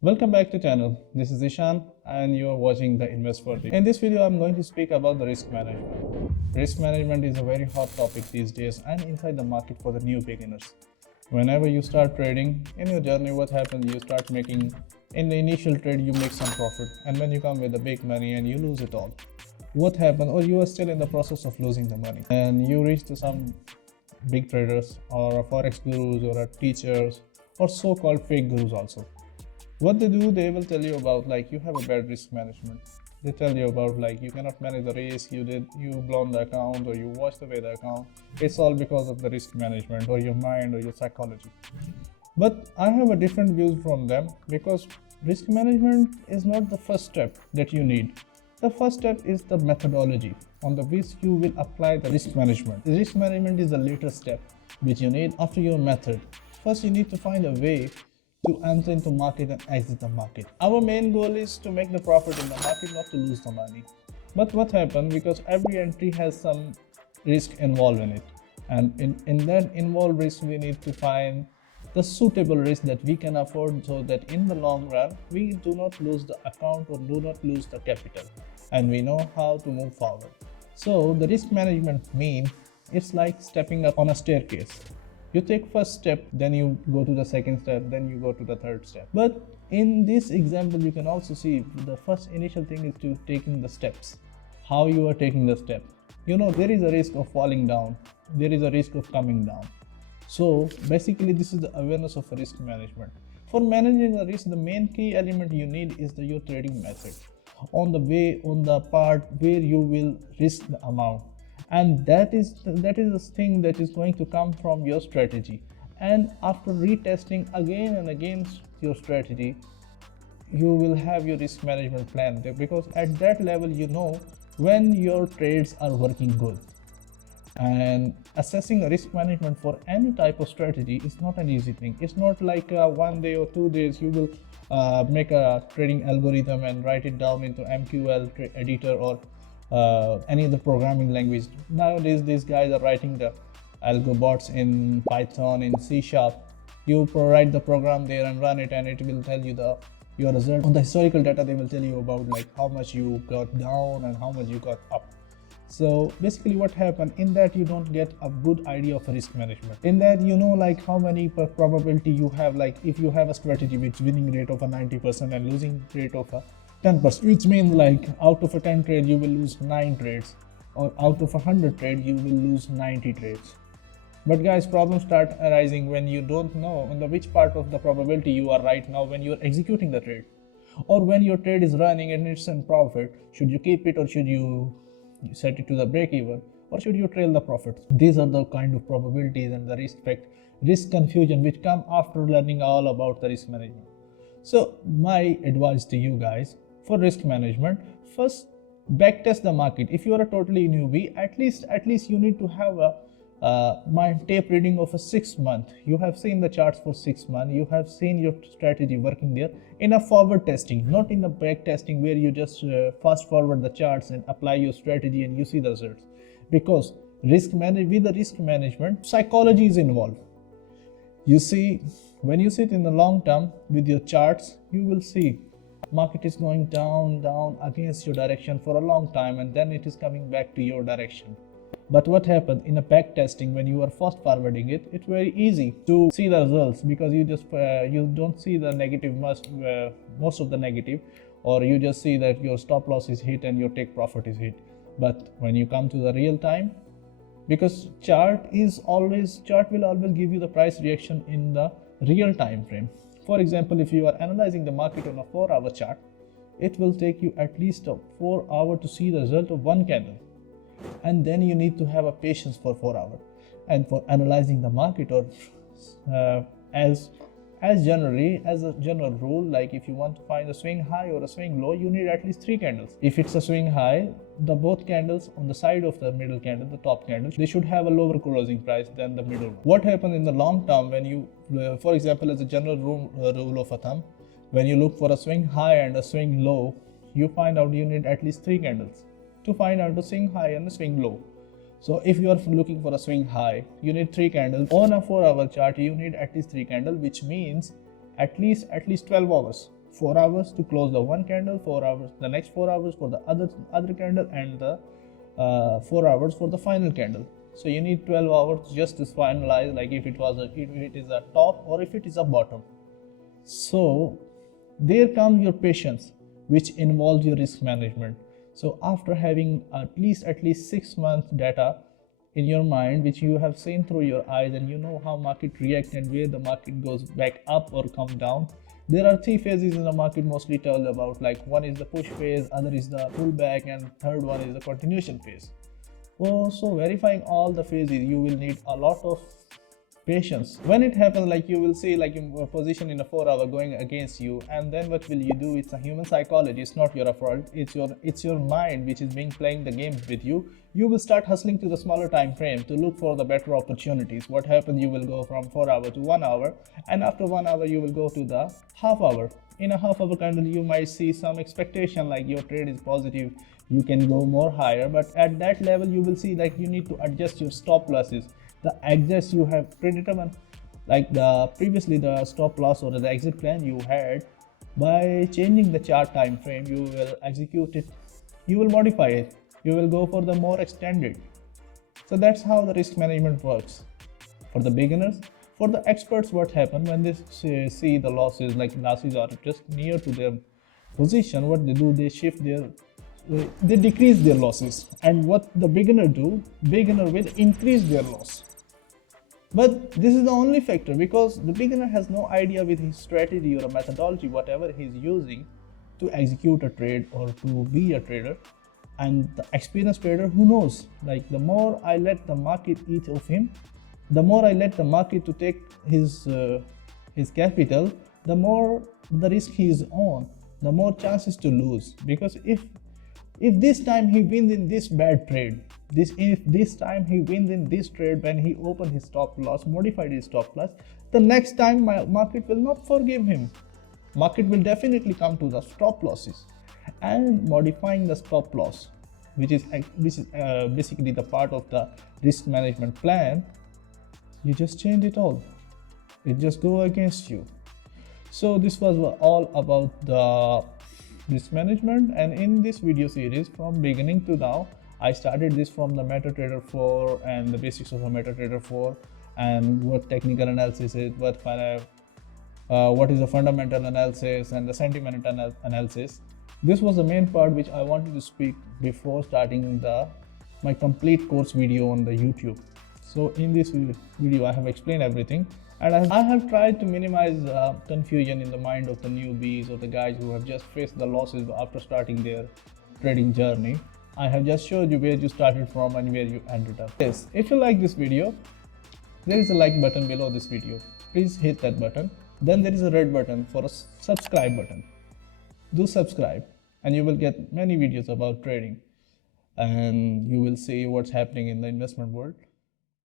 Welcome back to channel. This is Ishan and you are watching the InvestWorthy. In this video, I'm going to speak about the risk management. Risk management is a very hot topic these days and inside the market for the new beginners. Whenever you start trading, in your journey, what happens? You start making, in the initial trade, you make some profit, and when you come with the big money and you lose it all, what happens? Or you are still in the process of losing the money and you reach to some big traders or a Forex gurus or a teachers or so-called fake gurus also. What they do, they will tell you about like you have a bad risk management. They tell you about like you cannot manage the risk, you blown the account or you washed away the account. It's all because of the risk management or your mind or your psychology. But I have a different view from them because risk management is not the first step that you need. The first step is the methodology on the which you will apply the risk management. The risk management is the later step which you need after your method. First, you need to find a way to enter into market and exit the market. Our main goal is to make the profit in the market, not to lose the money. But what happens, because every entry has some risk involved in it, and in that involved risk we need to find the suitable risk that we can afford so that in the long run we do not lose the account or do not lose the capital and we know how to move forward. So the risk management means it's like stepping up on a staircase. You take first step, then you go to the second step, then you go to the third step. But in this example, you can also see the first initial thing is to taking the steps. How you are taking the step. You know, there is a risk of falling down. There is a risk of coming down. So basically, this is the awareness of risk management. For managing the risk, the main key element you need is your trading method. On the part where you will risk the amount. And that is the thing that is going to come from your strategy, and after retesting again and again your strategy, you will have your risk management plan, because at that level you know when your trades are working good. And assessing a risk management for any type of strategy is not an easy thing. It's not like 1 day or 2 days you will make a trading algorithm and write it down into MQL editor or any other programming language. Nowadays these guys are writing the algo bots in Python, in C#. You write the program there and run it, and it will tell you your result. On the historical data, they will tell you about like how much you got down and how much you got up. So basically what happened in that, you don't get a good idea of risk management. In that, you know, like how many probability you have, like if you have a strategy with winning rate of a 90% and losing rate of a 10%, which means like out of a 10 trade you will lose 9 trades, or out of 100 trade you will lose 90 trades. But guys, problems start arising when you don't know on the which part of the probability you are right now when you are executing the trade, or when your trade is running and it's in profit. Should you keep it, or should you set it to the break even, or should you trail the profits? These are the kind of probabilities and the risk confusion which come after learning all about the risk management. So my advice to you guys for risk management: first, backtest the market. If you are a totally newbie, at least you need to have a my tape reading of a 6 month. You have seen the charts for 6 months. You have seen your strategy working there in a forward testing, not in a back testing where you just fast forward the charts and apply your strategy and you see the results. Because with the risk management, psychology is involved. You see, when you sit in the long term with your charts, you will see market is going down against your direction for a long time, and then it is coming back to your direction. But what happens in a back testing, when you are fast forwarding it, it's very easy to see the results, because you just you don't see the negative most of the negative, or you just see that your stop loss is hit and your take profit is hit. But when you come to the real time, because chart will always give you the price reaction in the real time frame. For example, if you are analyzing the market on a 4-hour chart, it will take you at least 4 hours to see the result of one candle. And then you need to have a patience for 4 hours. And for analyzing the market, or as a general rule, like if you want to find a swing high or a swing low, you need at least 3 candles. If it's a swing high, the both candles on the side of the middle candle, the top candle, they should have a lower closing price than the middle one. What happens in the long term when you, for example, as a general rule of a thumb, when you look for a swing high and a swing low, you find out you need at least 3 candles to find out the swing high and the swing low. So if you are looking for a swing high, you need 3 candles. On a 4-hour chart, you need at least 3 candles, which means at least 12 hours. 4 hours to close the one candle, 4 hours, the next 4 hours for the other candle, and the 4 hours for the final candle. So you need 12 hours just to finalize, like if it is a top or if it is a bottom. So there comes your patience, which involves your risk management. So after having at least 6 months data in your mind, which you have seen through your eyes, and you know how market reacts and where the market goes back up or come down, there are three phases in the market mostly told about, like one is the push phase, other is the pullback, and third one is the continuation phase. So verifying all the phases, you will need a lot of patience. When it happens, like you will see like a position in a 4 hour going against you, and then what will you do? It's a human psychology, it's not your fault, it's your mind which is playing the game with you. You will start hustling to the smaller time frame to look for the better opportunities. What happens, you will go from 4 hour to 1 hour, and after 1 hour you will go to the half hour. In a half hour candle, you might see some expectation like your trade is positive, you can go more higher, but at that level you will see like you need to adjust your stop losses, the exits you have predetermined, like previously the stop loss or the exit plan you had. By changing the chart time frame, you will execute it, you will modify it, you will go for the more extended. So that's how the risk management works for the beginners. For the experts, what happens when they see the losses, like losses are just near to their position, what they do, they decrease their losses. And what the beginner will increase their loss. But this is the only factor, because the beginner has no idea with his strategy or a methodology, whatever he's using to execute a trade or to be a trader. And the experienced trader, who knows, like the more I let the market eat of him, the more I let the market to take his capital, the more the risk he is on, the more chances to lose. Because if this time he wins in this bad trade, if this time he wins in this trade when he opened his stop loss, modified his stop loss, the next time market will not forgive him. Market will definitely come to the stop losses. And modifying the stop loss, which is basically the part of the risk management plan, you just change it all. It just go against you. So this was all about the risk management, and in this video series from beginning to now, I started this from the MetaTrader 4 and the basics of a MetaTrader 4, and what technical analysis is, what is the fundamental analysis and the sentiment analysis. This was the main part which I wanted to speak before starting my complete course video on the YouTube. So in this video I have explained everything, and I have tried to minimize confusion in the mind of the newbies or the guys who have just faced the losses after starting their trading journey. I have just showed you where you started from and where you ended up. Yes, if you like this video, there is a like button below this video. Please hit that button. Then there is a red button for a subscribe button. Do subscribe and you will get many videos about trading, and you will see what's happening in the investment world.